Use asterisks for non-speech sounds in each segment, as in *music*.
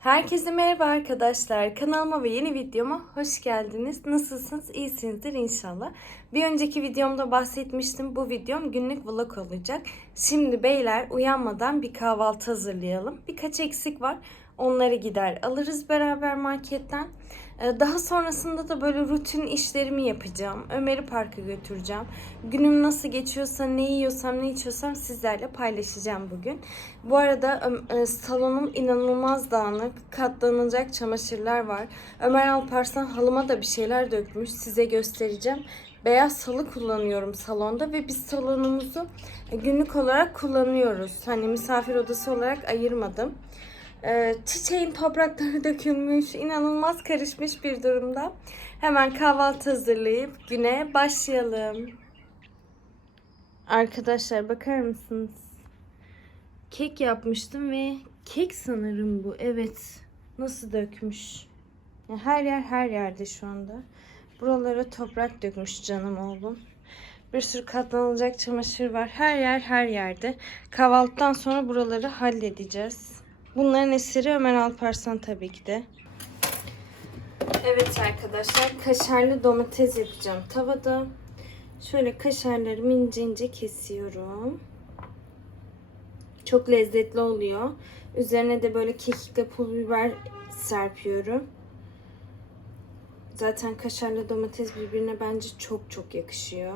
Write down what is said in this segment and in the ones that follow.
Herkese merhaba arkadaşlar. Kanalıma ve yeni videoma hoş geldiniz. Nasılsınız? İyisinizdir inşallah. Bir önceki videomda bahsetmiştim. Bu videom günlük vlog olacak. Şimdi beyler uyanmadan bir kahvaltı hazırlayalım. Birkaç eksik var. Onları gider alırız beraber marketten. Ee, Daha sonrasında da böyle rutin işlerimi yapacağım. Ömer'i parka götüreceğim. Günüm nasıl geçiyorsa, ne yiyorsam, ne içiyorsam sizlerle paylaşacağım bugün. Bu arada e, salonum inanılmaz dağınık. Katlanacak çamaşırlar var. Ömer Alparslan halıma da bir şeyler dökmüş. Size göstereceğim. Beyaz halı kullanıyorum salonda ve biz salonumuzu günlük olarak kullanıyoruz. Hani misafir odası olarak ayırmadım. Ee, çiçeğin toprakları *laughs* dökülmüş, inanılmaz karışmış bir durumda. Hemen kahvaltı hazırlayıp güne başlayalım. Arkadaşlar bakar mısınız? Kek yapmıştım ve kek sanırım bu. Evet. Nasıl dökmüş? Ya Her yer her yerde şu anda. Buralara toprak dökmüş canım oğlum. Bir sürü katlanılacak çamaşır var. Her yer her yerde. Kahvaltıdan sonra buraları halledeceğiz. Bunların eseri Ömer Alparslan tabii ki de. Evet arkadaşlar kaşarlı domates yapacağım tavada. Şöyle kaşarlarımı ince ince kesiyorum. Çok lezzetli oluyor. Üzerine de böyle kekikle pul biber serpiyorum. Zaten kaşarla domates birbirine bence çok çok yakışıyor.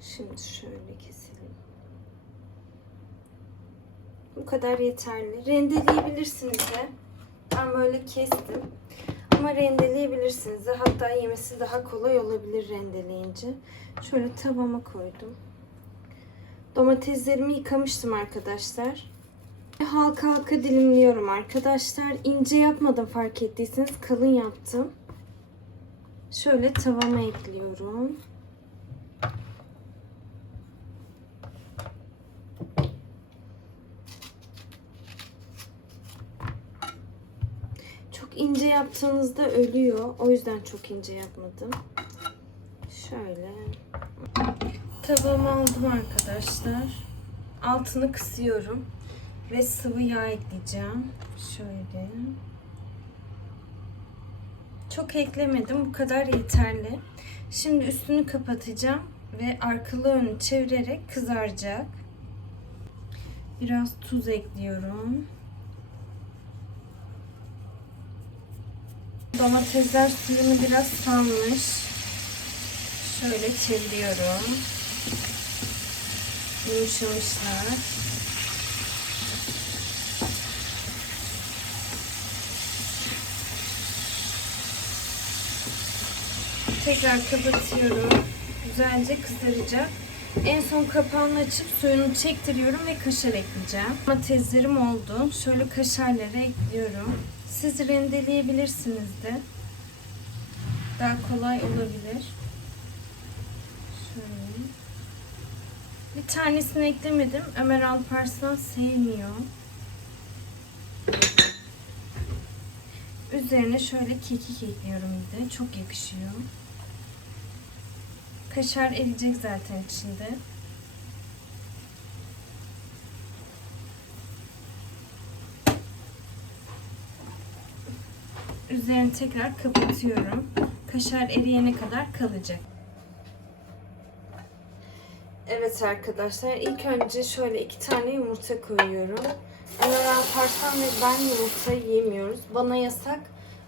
Şimdi şöyle keselim. Bu kadar yeterli. Rendeleyebilirsiniz de. Ben böyle kestim. Ama rendeleyebilirsiniz de. Hatta yemesi daha kolay olabilir rendeleyince. Şöyle tavama koydum. Domateslerimi yıkamıştım arkadaşlar. Halka halka dilimliyorum arkadaşlar. İnce yapmadım fark ettiyseniz. Kalın yaptım. Şöyle tavama ekliyorum. Çok ince yaptığınızda ölüyor. O yüzden çok ince yapmadım. Şöyle. Tavamı aldım arkadaşlar. Altını kısıyorum. Ve sıvı yağ ekleyeceğim. Şöyle. Çok eklemedim. Bu kadar yeterli. Şimdi üstünü kapatacağım. Ve arkalı önü çevirerek kızaracak. Biraz tuz ekliyorum. Domatesler suyunu biraz salmış. Şöyle çeviriyorum. Yumuşamışlar. Tekrar kapatıyorum. Güzelce kızaracak. En son kapağını açıp suyunu çektiriyorum ve kaşar ekleyeceğim. Domateslerim oldu. Şöyle kaşarları ekliyorum. Siz rendeleyebilirsiniz de. Daha kolay olabilir. Şöyle. Bir tanesini eklemedim. Ömer Alparslan sevmiyor. Üzerine şöyle kekik ekliyorum bir de. Çok yakışıyor. Kaşar eriyecek zaten içinde. Üzerini tekrar kapatıyorum. Kaşar eriyene kadar kalacak. Evet arkadaşlar ilk önce şöyle iki tane yumurta koyuyorum. Ömer Alparslan ve ben yumurta yemiyoruz. Bana yasak.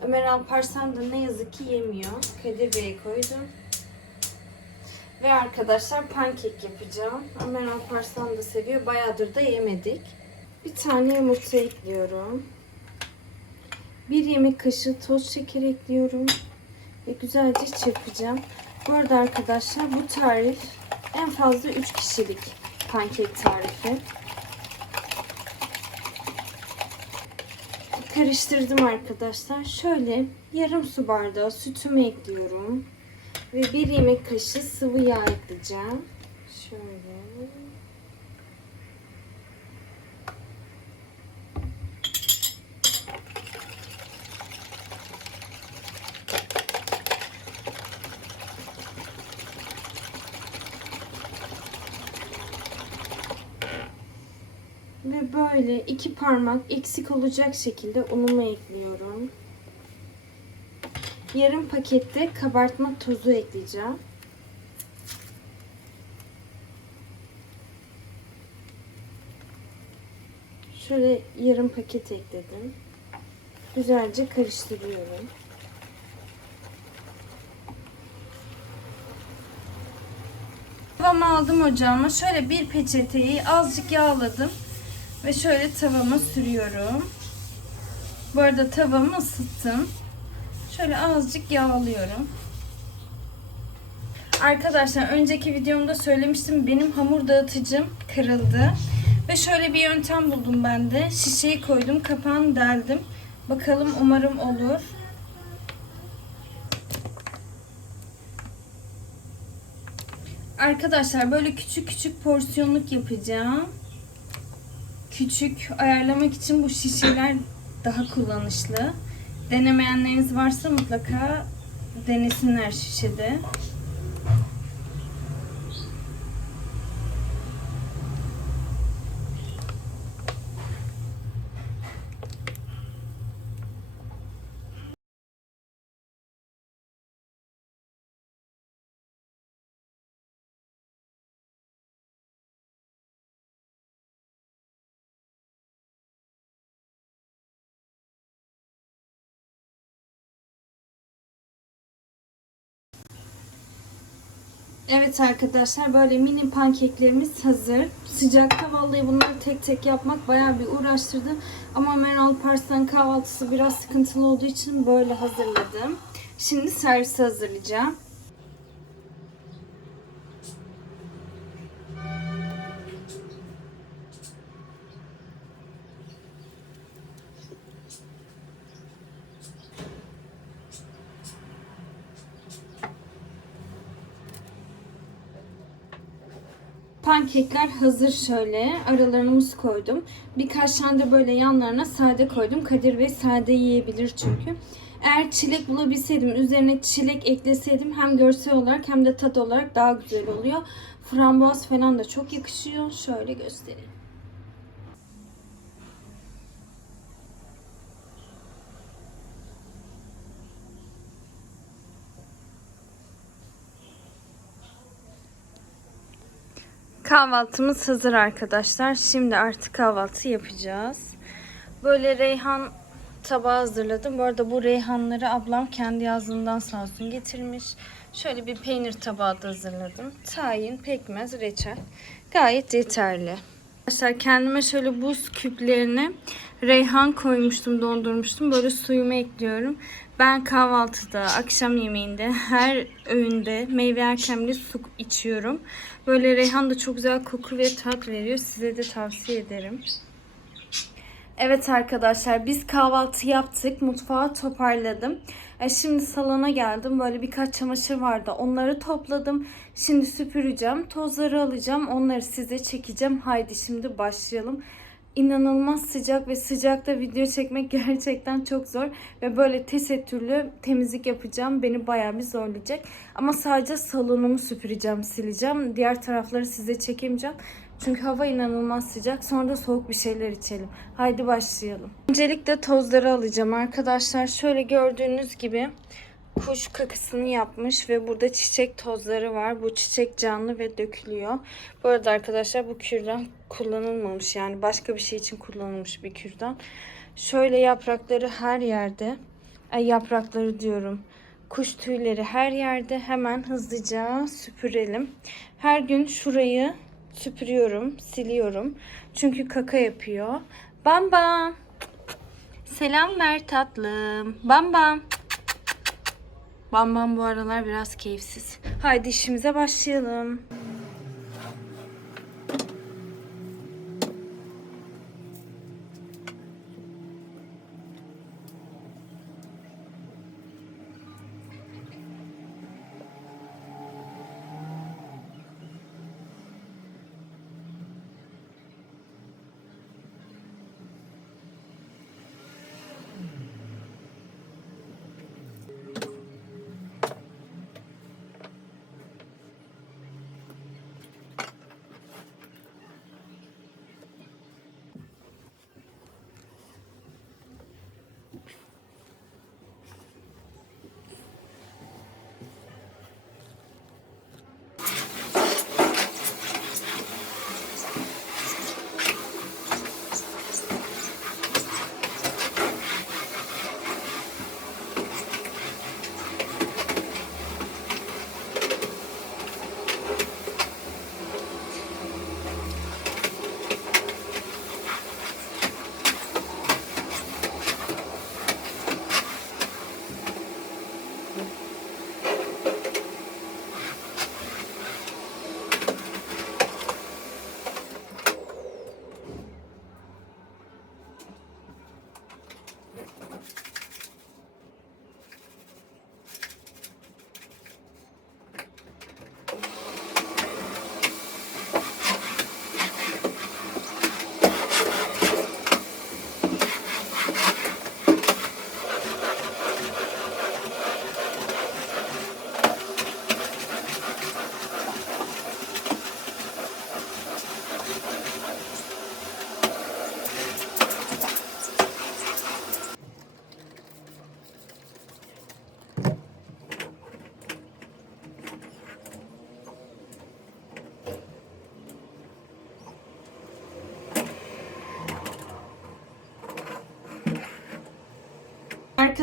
Ömer Alparslan da ne yazık ki yemiyor. Kadir Bey'e koydum. Ve arkadaşlar pankek yapacağım. Ömer Alparslan da seviyor. Bayağıdır da yemedik. Bir tane yumurta ekliyorum. Bir yemek kaşığı toz şeker ekliyorum. Ve güzelce çırpacağım. Bu arada arkadaşlar bu tarif en fazla 3 kişilik pankek tarifi. Karıştırdım arkadaşlar. Şöyle yarım su bardağı sütümü ekliyorum. Ve bir yemek kaşığı sıvı yağ ekleyeceğim. Şöyle. Ve böyle iki parmak eksik olacak şekilde unumu ekliyorum. Yarım pakette kabartma tozu ekleyeceğim. Şöyle yarım paket ekledim. Güzelce karıştırıyorum. Tavamı aldım ocağıma. Şöyle bir peçeteyi azıcık yağladım. Ve şöyle tavama sürüyorum. Bu arada tavamı ısıttım. Şöyle azıcık yağlıyorum. Arkadaşlar önceki videomda söylemiştim benim hamur dağıtıcım kırıldı. Ve şöyle bir yöntem buldum ben de. Şişeyi koydum, kapağını deldim. Bakalım umarım olur. Arkadaşlar böyle küçük küçük porsiyonluk yapacağım. Küçük ayarlamak için bu şişeler daha kullanışlı. Denemeyenleriniz varsa mutlaka denesinler şişede. Evet arkadaşlar böyle mini pankeklerimiz hazır. Sıcakta vallahi bunları tek tek yapmak bayağı bir uğraştırdı. Ama Meral Parslan kahvaltısı biraz sıkıntılı olduğu için böyle hazırladım. Şimdi servise hazırlayacağım. Pankekler hazır şöyle. Aralarına muz koydum. Birkaç tane de böyle yanlarına sade koydum. Kadir Bey sade yiyebilir çünkü. Eğer çilek bulabilseydim, üzerine çilek ekleseydim hem görsel olarak hem de tat olarak daha güzel oluyor. Frambuaz falan da çok yakışıyor. Şöyle göstereyim. Kahvaltımız hazır arkadaşlar. Şimdi artık kahvaltı yapacağız. Böyle reyhan tabağı hazırladım. Bu arada bu reyhanları ablam kendi yazdığından sağ olsun getirmiş. Şöyle bir peynir tabağı da hazırladım. Tahin, pekmez, reçel. Gayet yeterli. Arkadaşlar kendime şöyle buz küplerine reyhan koymuştum, dondurmuştum. Böyle suyumu ekliyorum. Ben kahvaltıda, akşam yemeğinde, her öğünde meyve erkemli su içiyorum. Böyle reyhan da çok güzel koku ve tat veriyor. Size de tavsiye ederim. Evet arkadaşlar biz kahvaltı yaptık. Mutfağı toparladım. E, şimdi salona geldim. Böyle birkaç çamaşır vardı. Onları topladım. Şimdi süpüreceğim. Tozları alacağım. Onları size çekeceğim. Haydi şimdi başlayalım. İnanılmaz sıcak ve sıcakta video çekmek *laughs* gerçekten çok zor. Ve böyle tesettürlü temizlik yapacağım. Beni bayağı bir zorlayacak. Ama sadece salonumu süpüreceğim, sileceğim. Diğer tarafları size çekemeyeceğim. Çünkü hava inanılmaz sıcak. Sonra da soğuk bir şeyler içelim. Haydi başlayalım. Öncelikle tozları alacağım arkadaşlar. Şöyle gördüğünüz gibi kuş kakısını yapmış ve burada çiçek tozları var. Bu çiçek canlı ve dökülüyor. Bu arada arkadaşlar bu kürdan kullanılmamış. Yani başka bir şey için kullanılmış bir kürdan. Şöyle yaprakları her yerde. Ay yaprakları diyorum. Kuş tüyleri her yerde. Hemen hızlıca süpürelim. Her gün şurayı süpürüyorum, siliyorum. Çünkü kaka yapıyor. Bam bam. Selam ver tatlım. Bam bam. Bam bam bu aralar biraz keyifsiz. Haydi işimize başlayalım.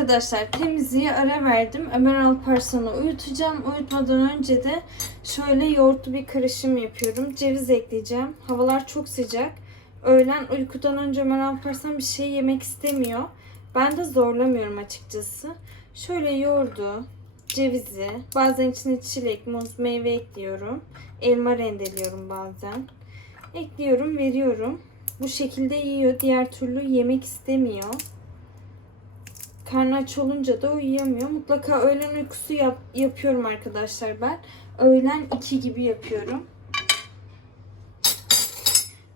Arkadaşlar temizliğe ara verdim. Ömer Alparslan'ı uyutacağım. Uyutmadan önce de şöyle yoğurtlu bir karışım yapıyorum. Ceviz ekleyeceğim. Havalar çok sıcak. Öğlen uykudan önce Ömer Alparslan bir şey yemek istemiyor. Ben de zorlamıyorum açıkçası. Şöyle yoğurdu, cevizi, bazen içine çilek, muz, meyve ekliyorum. Elma rendeliyorum bazen. Ekliyorum, veriyorum. Bu şekilde yiyor. Diğer türlü yemek istemiyor. Karnı aç olunca da uyuyamıyor. Mutlaka öğlen uykusu yap- yapıyorum arkadaşlar ben. Öğlen 2 gibi yapıyorum.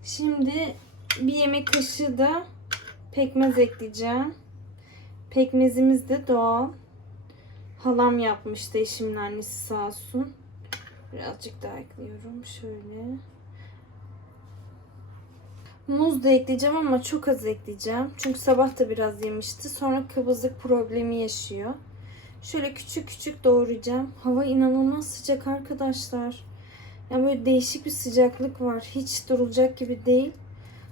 Şimdi bir yemek kaşığı da pekmez ekleyeceğim. Pekmezimiz de doğal. Halam yapmıştı eşimin annesi sağ olsun. Birazcık daha ekliyorum. Şöyle. Muz da ekleyeceğim ama çok az ekleyeceğim. Çünkü sabah da biraz yemişti. Sonra kabızlık problemi yaşıyor. Şöyle küçük küçük doğrayacağım. Hava inanılmaz sıcak arkadaşlar. Yani böyle değişik bir sıcaklık var. Hiç durulacak gibi değil.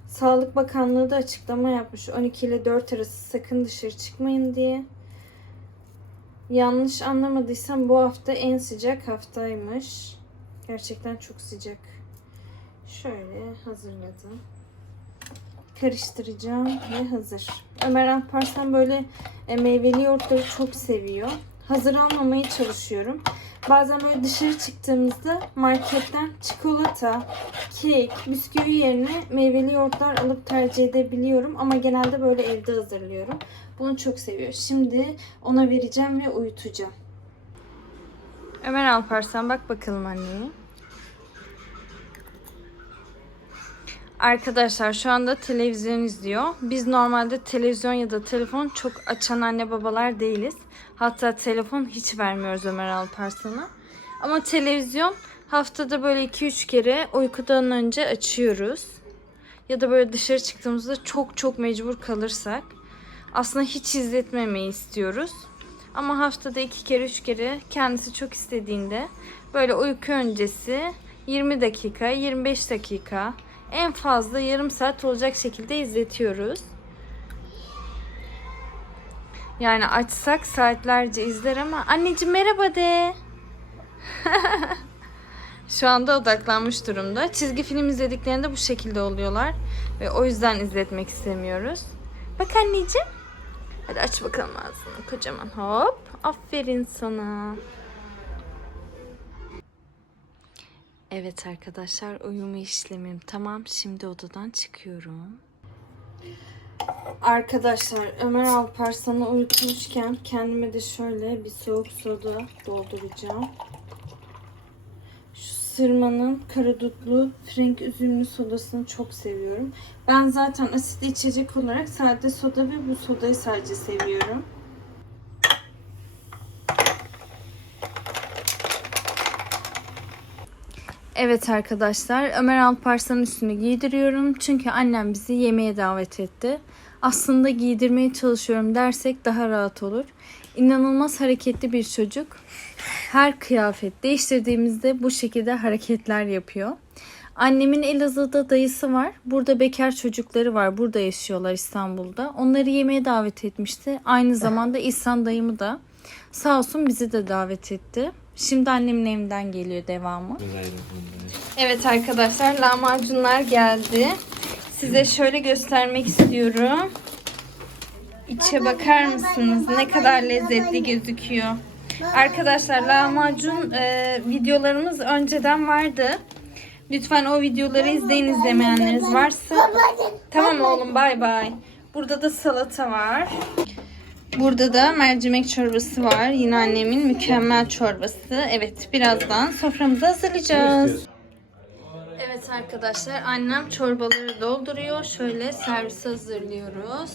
Sağlık Bakanlığı da açıklama yapmış. 12 ile 4 arası sakın dışarı çıkmayın diye. Yanlış anlamadıysam bu hafta en sıcak haftaymış. Gerçekten çok sıcak. Şöyle hazırladım karıştıracağım ve hazır. Ömer Alparslan böyle e, meyveli yoğurtları çok seviyor. Hazır almamaya çalışıyorum. Bazen böyle dışarı çıktığımızda marketten çikolata, kek, bisküvi yerine meyveli yoğurtlar alıp tercih edebiliyorum. Ama genelde böyle evde hazırlıyorum. Bunu çok seviyor. Şimdi ona vereceğim ve uyutacağım. Ömer Alparslan bak bakalım anneye. Arkadaşlar şu anda televizyon izliyor. Biz normalde televizyon ya da telefon çok açan anne babalar değiliz. Hatta telefon hiç vermiyoruz Ömer Alparslan'a. Ama televizyon haftada böyle 2-3 kere uykudan önce açıyoruz. Ya da böyle dışarı çıktığımızda çok çok mecbur kalırsak. Aslında hiç izletmemeyi istiyoruz. Ama haftada 2 kere 3 kere kendisi çok istediğinde böyle uyku öncesi 20 dakika 25 dakika en fazla yarım saat olacak şekilde izletiyoruz. Yani açsak saatlerce izler ama anneciğim merhaba de. *laughs* Şu anda odaklanmış durumda. Çizgi film izlediklerinde bu şekilde oluyorlar. Ve o yüzden izletmek istemiyoruz. Bak anneciğim. Hadi aç bakalım ağzını kocaman. Hop. Aferin sana. Evet arkadaşlar uyuma işlemim tamam. Şimdi odadan çıkıyorum. Arkadaşlar Ömer Alparslan'ı uyutmuşken kendime de şöyle bir soğuk soda dolduracağım. Şu sırmanın karadutlu frenk üzümlü sodasını çok seviyorum. Ben zaten asitli içecek olarak sade soda ve bu sodayı sadece seviyorum. Evet arkadaşlar Ömer Alparslan'ın üstünü giydiriyorum. Çünkü annem bizi yemeğe davet etti. Aslında giydirmeye çalışıyorum dersek daha rahat olur. İnanılmaz hareketli bir çocuk. Her kıyafet değiştirdiğimizde bu şekilde hareketler yapıyor. Annemin Elazığ'da dayısı var. Burada bekar çocukları var. Burada yaşıyorlar İstanbul'da. Onları yemeğe davet etmişti. Aynı zamanda İhsan dayımı da. Sağ olsun bizi de davet etti. Şimdi annemin evinden geliyor devamı. Evet arkadaşlar lahmacunlar geldi. Size şöyle göstermek istiyorum. İçe bakar mısınız? Ne kadar lezzetli gözüküyor. Arkadaşlar lahmacun e, videolarımız önceden vardı. Lütfen o videoları izleyin izlemeyenleriniz varsa. Tamam oğlum bay bay. Burada da salata var. Burada da mercimek çorbası var. Yine annemin mükemmel çorbası. Evet birazdan soframızı hazırlayacağız. Evet arkadaşlar annem çorbaları dolduruyor. Şöyle servis hazırlıyoruz.